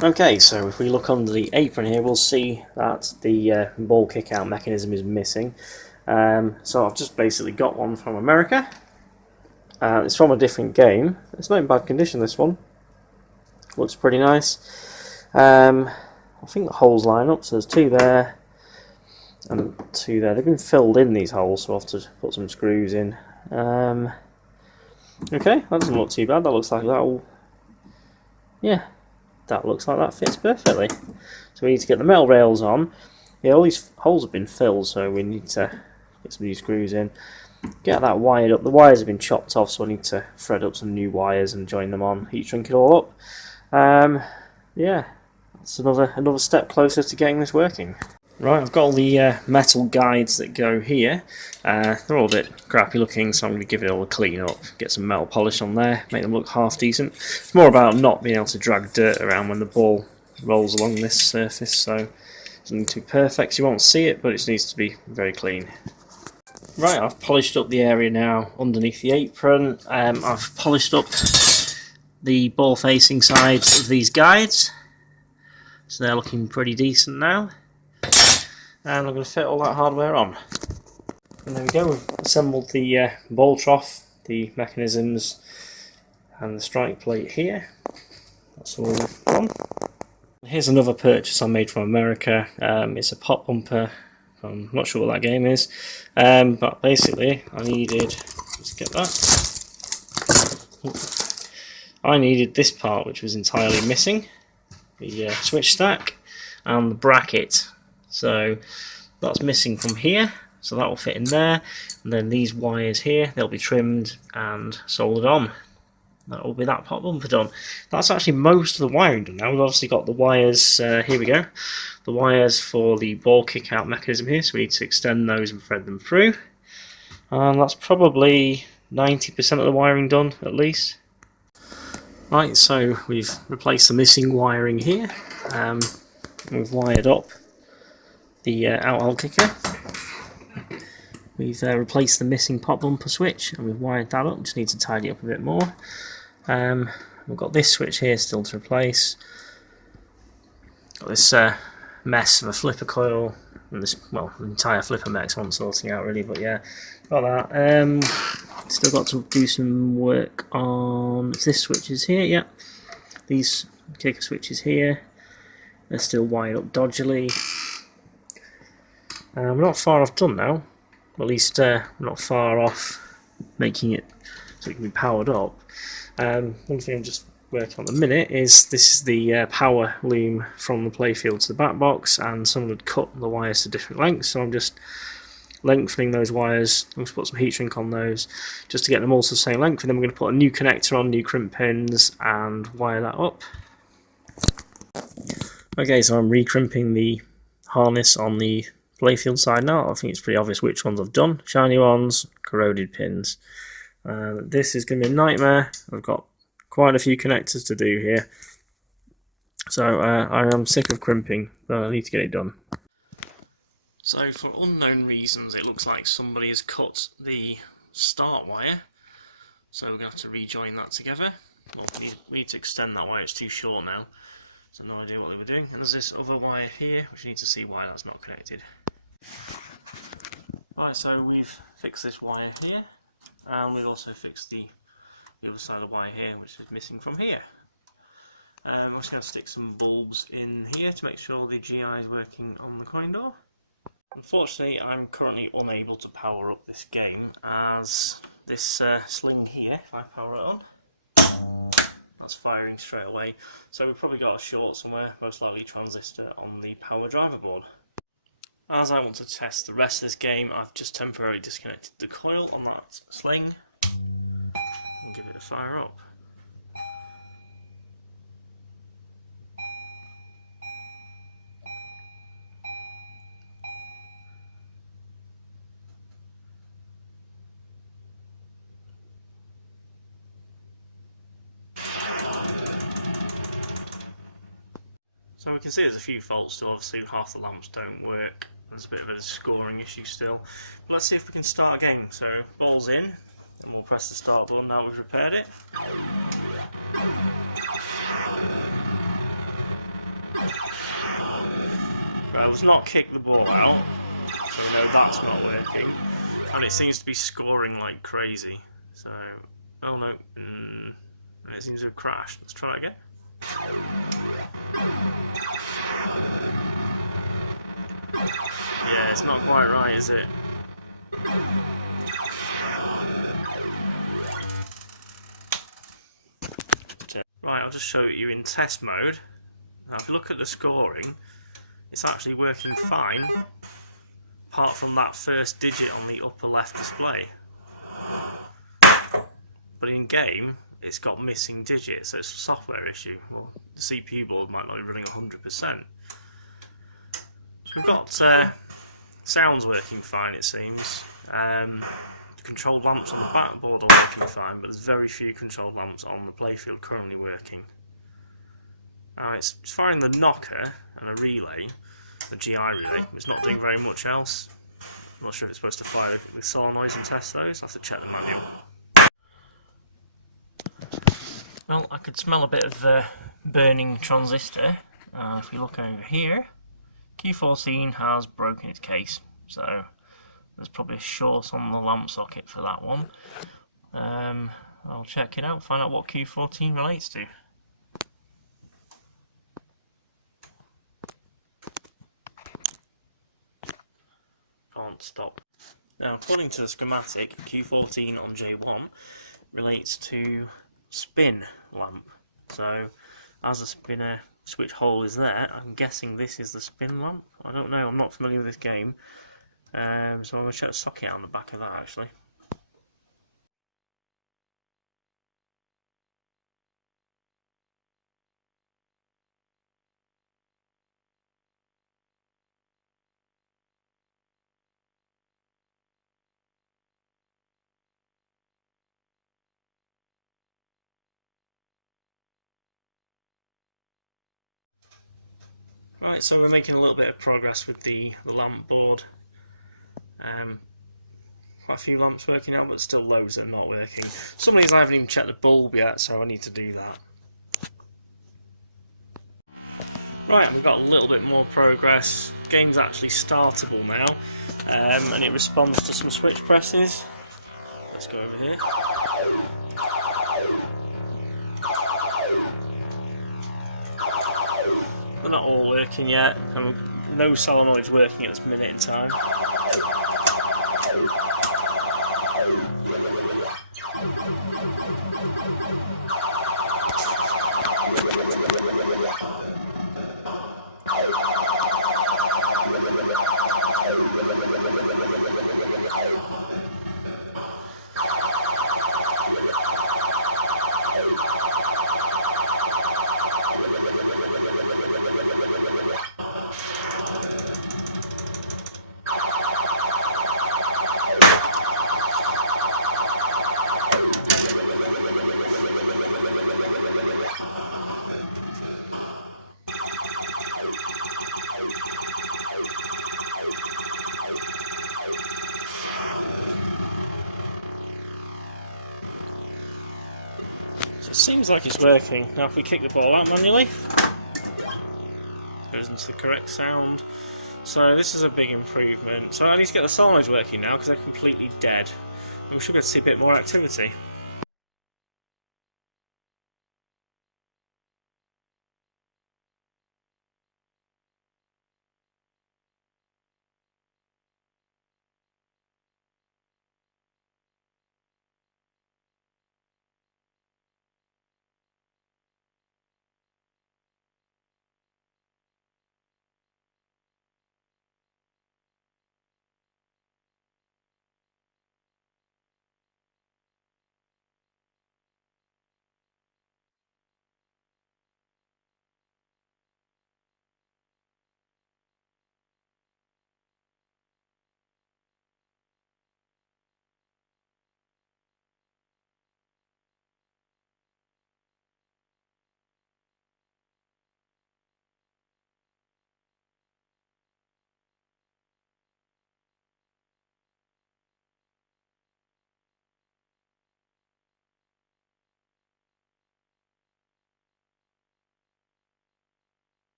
Okay, so if we look under the apron here, we'll see that the ball kick-out mechanism is missing. So I've just basically got one from America. It's from a different game. It's not in bad condition, this one. Looks pretty nice. I think the holes line up, so there's two there and two there. They've been filled in, these holes, so I'll have to put some screws in. Okay, that doesn't look too bad. That looks like that'll... yeah, that looks like that fits perfectly. So we need to get the metal rails on. Yeah, all these holes have been filled, so we need to get some new screws in. Get that wired up. The wires have been chopped off, so I need to thread up some new wires and join them on. Heat shrink it all up. Yeah, that's another step closer to getting this working. Right, I've got all the metal guides that go here. They're all a bit crappy looking, so I'm going to give it all a clean up, get some metal polish on there, make them look half decent. It's more about not being able to drag dirt around when the ball rolls along this surface, so it doesn't need to be perfect, you won't see it, but it needs to be very clean. Right, I've polished up the area now underneath the apron. I've polished up the ball facing sides of these guides, so they're looking pretty decent now. And I'm going to fit all that hardware on. And there we go, we've assembled the ball trough, the mechanisms and the strike plate here. That's all done. Here's another purchase I made from America. It's a pop bumper. I'm not sure what that game is, but basically I needed, let's get that, I needed this part which was entirely missing, the switch stack and the bracket. So that's missing from here, so that will fit in there, and then these wires here, they'll be trimmed and soldered on. That will be that pop bumper done. That's actually most of the wiring done now. We've obviously got the wires, here we go, the wires for the ball kick out mechanism here, so we need to extend those and thread them through. And that's probably 90% of the wiring done, at least. Right, so we've replaced the missing wiring here. We've wired up the out-hole kicker. We've replaced the missing pop bumper switch and we've wired that up. Just need to tidy up a bit more. We've got this switch here still to replace. Got this mess of a flipper coil and this, well, the entire flipper mech's on sorting out really, but yeah, got that. Still got to do some work on this switches here. Yeah, these kicker switches here. They're still wired up dodgily. We're not far off done now. At least not far off making it so it can be powered up. One thing I'm just working on at the minute is this is the power loom from the playfield to the back box, and someone had cut the wires to different lengths, so I'm just lengthening those wires. I'm going to put some heat shrink on those just to get them all to the same length, and then we're going to put a new connector on, new crimp pins, and wire that up. Okay, so I'm re-crimping the harness on the playfield side now. I think it's pretty obvious which ones I've done. Shiny ones, corroded pins. This is going to be a nightmare. I've got quite a few connectors to do here. So I am sick of crimping, but I need to get it done. So for unknown reasons it looks like somebody has cut the start wire. So we're going to have to rejoin that together. Well, we need to extend that wire, it's too short now. So no idea what they were doing. And there's this other wire here, which you need to see why that's not connected. Right, so we've fixed this wire here, and we've also fixed the other side of the wire here, which is missing from here. I'm just going to stick some bulbs in here to make sure the GI is working on the coin door. Unfortunately, I'm currently unable to power up this game, as this sling here, if I power it on, that's firing straight away. So we've probably got a short somewhere, most likely transistor on the power driver board. As I want to test the rest of this game, I've just temporarily disconnected the coil on that sling and give it a fire up. So we can see there's a few faults still. Obviously half the lamps don't work. There's a bit of a scoring issue still. But let's see if we can start again. So ball's in, and we'll press the start button now we've repaired it. I've not kicked the ball out, so I know that's not working. And it seems to be scoring like crazy. So, oh no, and it seems to have crashed. Let's try it again. Yeah, it's not quite right, is it? Right, I'll just show you in test mode. Now if you look at the scoring, it's actually working fine, apart from that first digit on the upper left display. But in game, it's got missing digits, so it's a software issue. Well, the CPU board might not be running 100%. So we've got sounds working fine, it seems. The controlled lamps on the back board are working fine, but there's very few controlled lamps on the playfield currently working. It's firing the knocker and a relay, the GI relay. It's not doing very much else. I'm not sure if it's supposed to fire the solenoids and test those. I'll have to check the manual. Well, I could smell a bit of burning transistor. If you look over here, Q14 has broken its case, so there's probably a short on the lamp socket for that one. I'll check it out, find out what Q14 relates to. Can't stop. Now, according to the schematic, Q14 on J1 relates to spin lamp. So, as a spinner switch hole is there, I'm guessing this is the spin lamp. I don't know, I'm not familiar with this game. So I'm going to check the socket out on the back of that actually. Right, so we're making a little bit of progress with the lamp board. Quite a few lamps working out, but still loads that are not working. Some of these I haven't even checked the bulb yet, so I need to do that. Right, we've got a little bit more progress. Game's actually startable now, and it responds to some switch presses. Let's go over here. They're not all working yet, and no solenoids working at this minute in time. So it seems like it's working. Now if we kick the ball out manually, it goes into the correct sound. So this is a big improvement. So I need to get the solenoids working now because they're completely dead. And we should be able to see a bit more activity.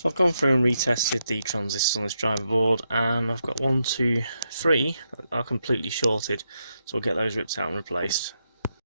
So I've gone through and retested the transistors on this driver board, and I've got 1, 2, 3 that are completely shorted, so we'll get those ripped out and replaced.